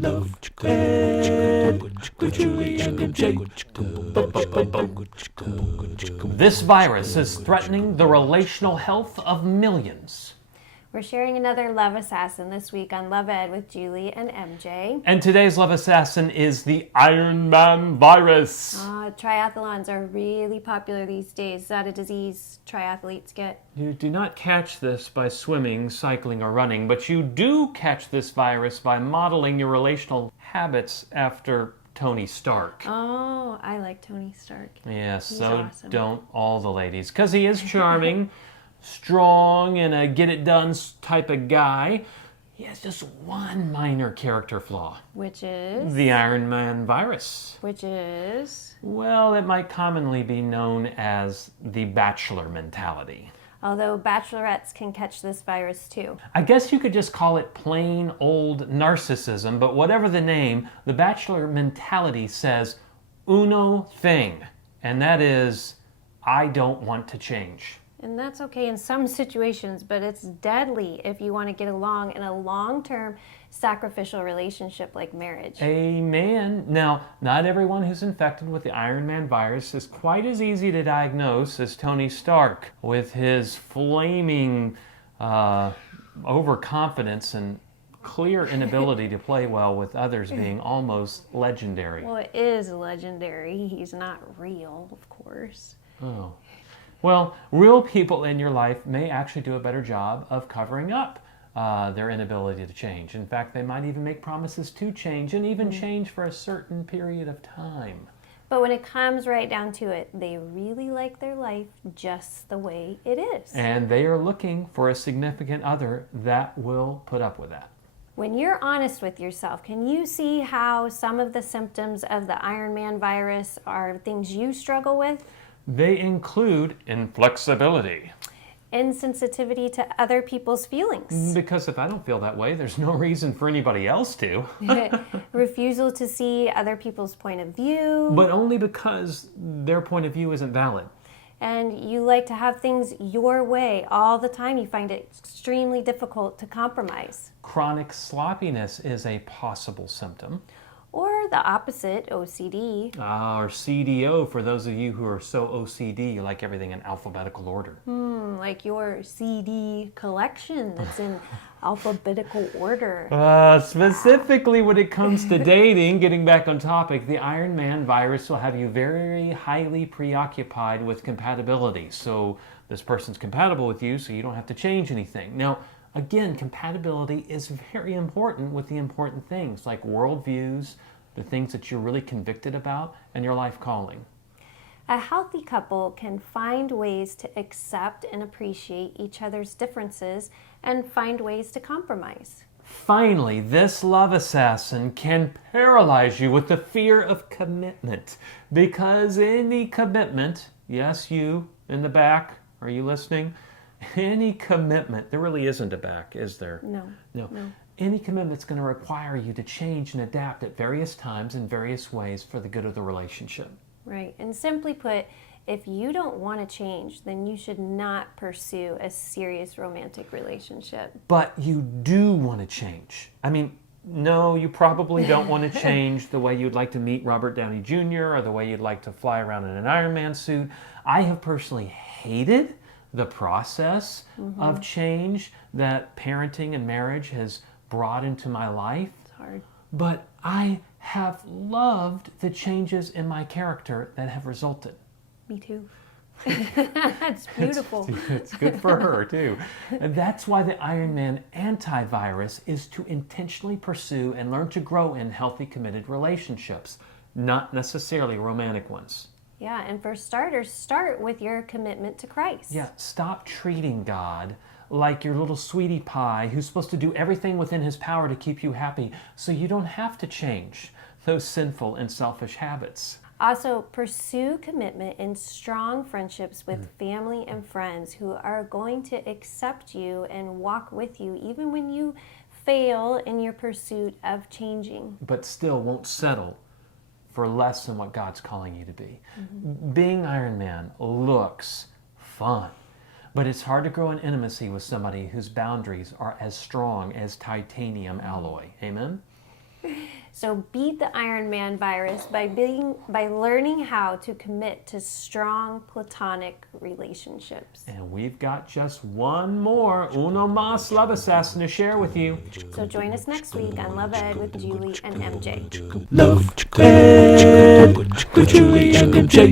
Love Cred with Julie and MJ. This virus is threatening the relational health of millions. We're sharing another Love Assassin this week on Love Ed with Julie and MJ. And today's Love Assassin is the Iron Man virus. Triathlons are really popular these days. Is that a disease triathletes get? You do not catch this by swimming, cycling, or running, but you do catch this virus by modeling your relational habits after Tony Stark. Oh, I like Tony Stark. Yes, He's so awesome. don't all the ladies, because he is charming. Strong and a get-it-done type of guy. He has just one minor character flaw. Which is? The Iron Man virus. Which is? Well, it might commonly be known as the bachelor mentality. Although bachelorettes can catch this virus too. I guess you could just call it plain old narcissism, but whatever the name, the bachelor mentality says uno thing, and that is, I don't want to change. And that's okay in some situations, but it's deadly if you want to get along in a long-term sacrificial relationship like marriage. Amen. Now, not everyone who's infected with the Iron Man virus is quite as easy to diagnose as Tony Stark, with his flaming overconfidence and clear inability to play well with others being almost legendary. Well, it is legendary. He's not real, of course. Oh. Well, real people in your life may actually do a better job of covering up their inability to change. In fact, they might even make promises to change and even change for a certain period of time. But when it comes right down to it, they really like their life just the way it is. And they are looking for a significant other that will put up with that. When you're honest with yourself, can you see how some of the symptoms of the Iron Man virus are things you struggle with? They include inflexibility. Insensitivity to other people's feelings. Because if I don't feel that way, there's no reason for anybody else to. Refusal to see other people's point of view. But only because their point of view isn't valid. And you like to have things your way all the time. You find it extremely difficult to compromise. Chronic sloppiness is a possible symptom. Or the opposite, OCD. Or CDO, for those of you who are so OCD, you like everything in alphabetical order. Like your CD collection that's in alphabetical order. Specifically when it comes to dating, getting back on topic, the Iron Man virus will have you very highly preoccupied with compatibility. So this person's compatible with you, so you don't have to change anything. Now, again, compatibility is very important with the important things like worldviews, the things that you're really convicted about, and your life calling. A healthy couple can find ways to accept and appreciate each other's differences and find ways to compromise. Finally, this love assassin can paralyze you with the fear of commitment, because any commitment, yes, you in the back, are you listening? Any commitment, there really isn't a back, is there? No. Any commitment's going to require you to change and adapt at various times in various ways for the good of the relationship. Right. And simply put, if you don't want to change, then you should not pursue a serious romantic relationship. But you do want to change. I mean, no, you probably don't want to change the way you'd like to meet Robert Downey Jr. or the way you'd like to fly around in an Iron Man suit. I have personally hated the process of change that parenting and marriage has brought into my life. It's hard. But I have loved the changes in my character that have resulted. Me too. That's beautiful. It's good for her, too. And that's why the Iron Man antivirus is to intentionally pursue and learn to grow in healthy, committed relationships, not necessarily romantic ones. Yeah, and for starters, start with your commitment to Christ. Yeah, stop treating God like your little sweetie pie who's supposed to do everything within his power to keep you happy so you don't have to change those sinful and selfish habits. Also, pursue commitment in strong friendships with family and friends who are going to accept you and walk with you even when you fail in your pursuit of changing. But still won't settle for less than what God's calling you to be. Being Iron Man looks fun, but it's hard to grow in intimacy with somebody whose boundaries are as strong as titanium alloy. Amen? So beat the Iron Man virus by learning how to commit to strong platonic relationships. And we've got just one more uno mas love assassin to share with you. So join us next week on Love Ed with Julie and MJ. Love Ed with Julie and MJ.